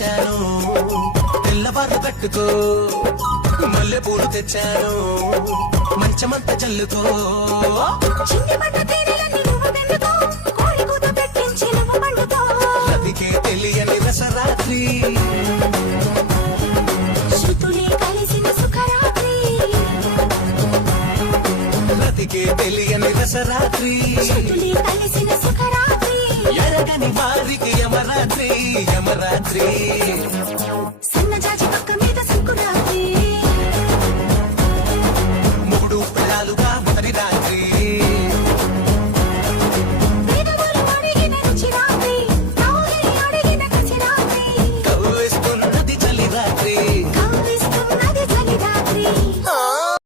తెచ్చాను తెల్లవారు కట్టుకో మల్లె పూలు తెచ్చాను మంచమంత చల్లుకో రతికే తెలియని రసరాత్రి రతికే తెలియని రసరాత్రి ఎరగని వారికి యమరాత్రి యమరాత్రి